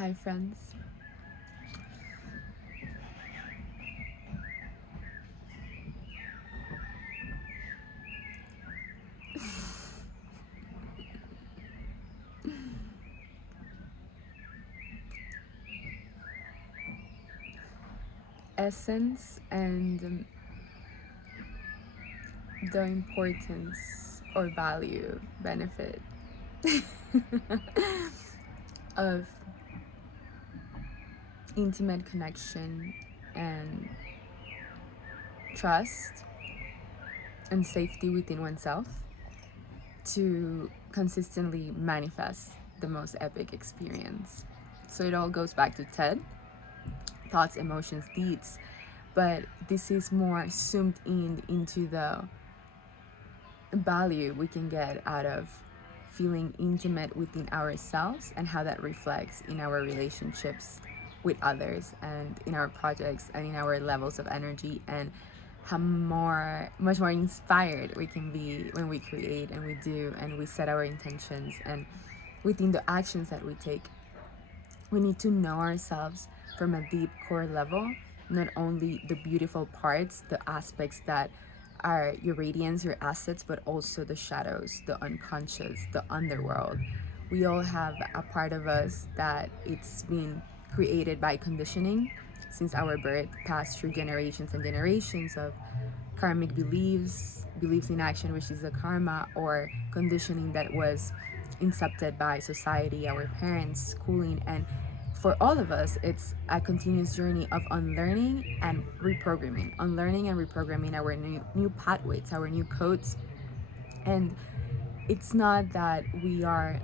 Hi, friends. Essence and the importance or value, benefit of intimate connection and trust and safety within oneself to consistently manifest the most epic experience. So it all goes back to TED, thoughts, emotions, deeds, but this is more zoomed in into the value we can get out of feeling intimate within ourselves and how that reflects in our relationships with others and in our projects and in our levels of energy, and how much more inspired we can be when we create and we do and we set our intentions, and within the actions that we take. We need to know ourselves from a deep core level, not only the beautiful parts, the aspects that are your radiance, your assets, but also the shadows, the unconscious, the underworld. We all have a part of us that it's been created by conditioning since our birth, passed through generations and generations of karmic beliefs, beliefs in action, which is the karma, or conditioning that was incepted by society, our parents, schooling, and for all of us, it's a continuous journey of unlearning and reprogramming, our new pathways, our new codes. And it's not that we are,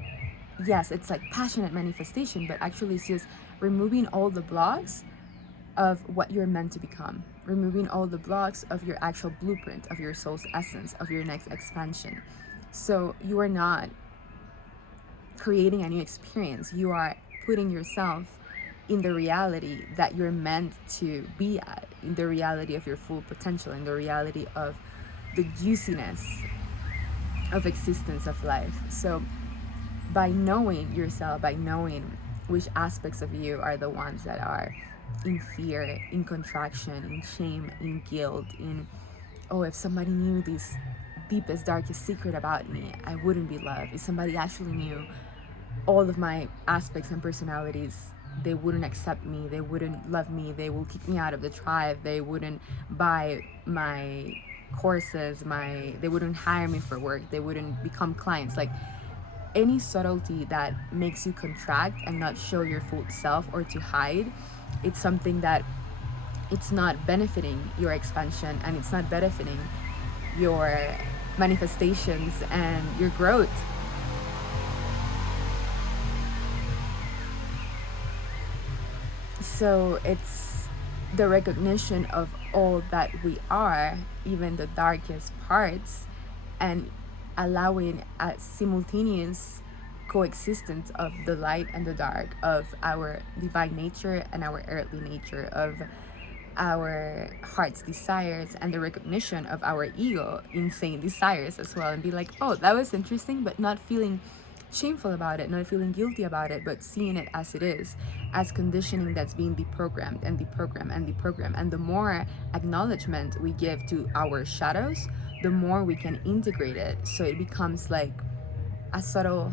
yes, it's like passionate manifestation, but actually it's just removing all the blocks of what you're meant to become, removing all the blocks of your actual blueprint, of your soul's essence, of your next expansion. So you are not creating a new experience, you are putting yourself in the reality that you're meant to be at, in the reality of your full potential, in the reality of the juiciness of existence, of life. So by knowing yourself, by knowing which aspects of you are the ones that are in fear, in contraction, in shame, in guilt, in, oh, if somebody knew this deepest, darkest secret about me, I wouldn't be loved. If somebody actually knew all of my aspects and personalities, they wouldn't accept me, they wouldn't love me, they will kick me out of the tribe, they wouldn't buy my courses, they wouldn't hire me for work, they wouldn't become clients. Like any subtlety that makes you contract and not show your full self or to hide, it's something that it's not benefiting your expansion and it's not benefiting your manifestations and your growth. So it's the recognition of all that we are, even the darkest parts, and allowing a simultaneous coexistence of the light and the dark, of our divine nature and our earthly nature, of our heart's desires and the recognition of our ego insane desires as well, and be like, oh, that was interesting, but not feeling shameful about it, not feeling guilty about it, but seeing it as it is, as conditioning that's being deprogrammed and deprogrammed and deprogrammed. And the more acknowledgement we give to our shadows, the more we can integrate it, so it becomes like a subtle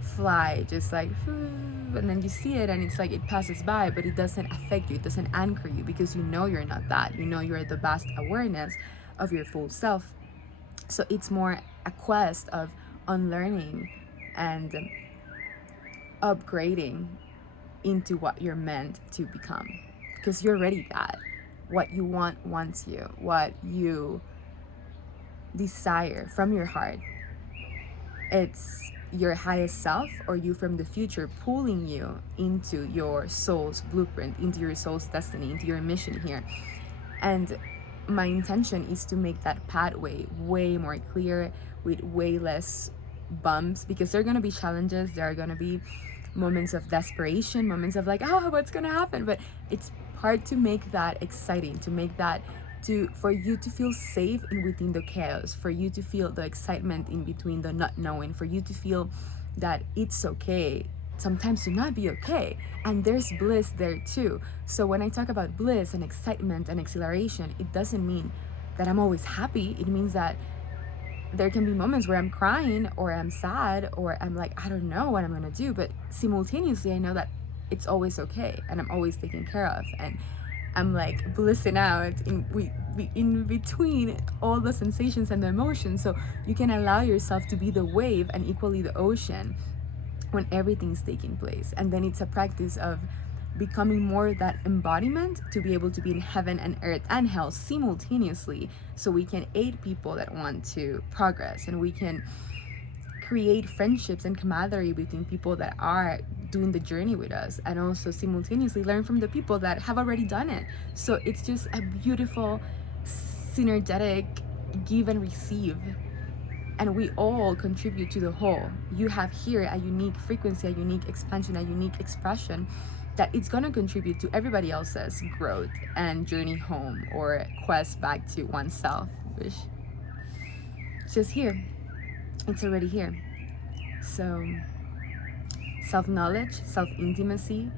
fly, just like, and then you see it and it's like it passes by, but it doesn't affect you, it doesn't anchor you, because you know you're not that, you know you're the vast awareness of your full self. So it's more a quest of unlearning and upgrading into what you're meant to become, because you're already that. What you want wants you, what you desire from your heart, it's your highest self or you from the future pulling you into your soul's blueprint, into your soul's destiny, into your mission here. And my intention is to make that pathway way more clear, with way less bumps, because there are going to be challenges, there are going to be moments of desperation, moments of like, oh, what's going to happen? But it's hard to make that exciting, to make that, for you to feel safe in within the chaos, for you to feel the excitement in between the not knowing, for you to feel that it's okay sometimes to not be okay, And there's bliss there too. So when I talk about bliss and excitement and exhilaration, it doesn't mean that I'm always happy. It means that there can be moments where I'm crying or I'm sad or I'm like, I don't know what I'm gonna do, but simultaneously I know that it's always okay and I'm always taken care of, and I'm like blissing out in between all the sensations and the emotions. So you can allow yourself to be the wave and equally the ocean when everything's taking place. And then it's a practice of becoming more that embodiment to be able to be in heaven and earth and hell simultaneously, so we can aid people that want to progress, and we can create friendships and camaraderie between people that are doing the journey with us, and also simultaneously learn from the people that have already done it. So it's just a beautiful synergetic give and receive, and we all contribute to the whole. You have here a unique frequency, a unique expansion, a unique expression that it's going to contribute to everybody else's growth and journey home or quest back to oneself, which is just here. It's already here. So self-knowledge, self-intimacy,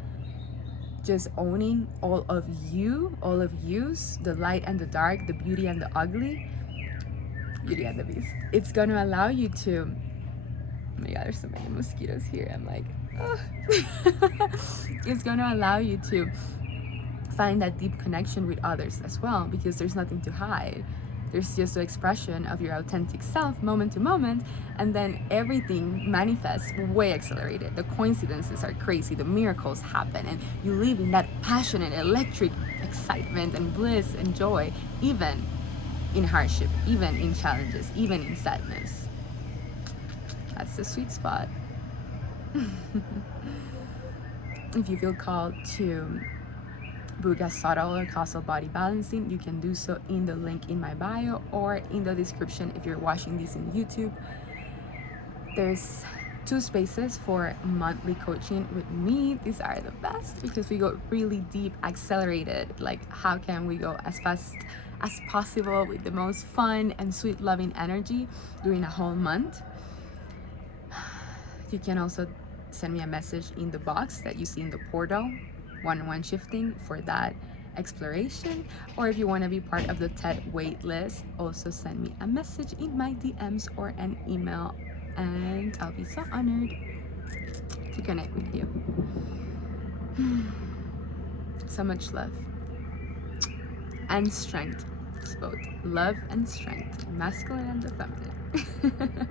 just owning all of you, all of yous, the light and the dark, the beauty and the ugly, Beauty and the Beast. It's going to allow you to, oh my god, there's so many mosquitoes here. I'm like, oh. It's going to allow you to find that deep connection with others as well, because there's nothing to hide. There's just the expression of your authentic self moment to moment, and then everything manifests way accelerated. The coincidences are crazy, the miracles happen, and you live in that passionate, electric excitement and bliss and joy, even in hardship, even in challenges, even in sadness. That's the sweet spot. If you feel called to book a subtle or causal body balancing, you can do so in the link in my bio or in the description if you're watching this in YouTube. There's 2 spaces for monthly coaching with me. These are the best because we go really deep, accelerated, like how can we go as fast as possible with the most fun and sweet loving energy during a whole month. You can also send me a message in the box that you see in the portal, 1-on-1 shifting, for that exploration. Or if you want to be part of the TED wait list, also send me a message in my DMs or an email, and I'll be so honored to connect with you. So much love and strength. It's both love and strength, masculine and the feminine.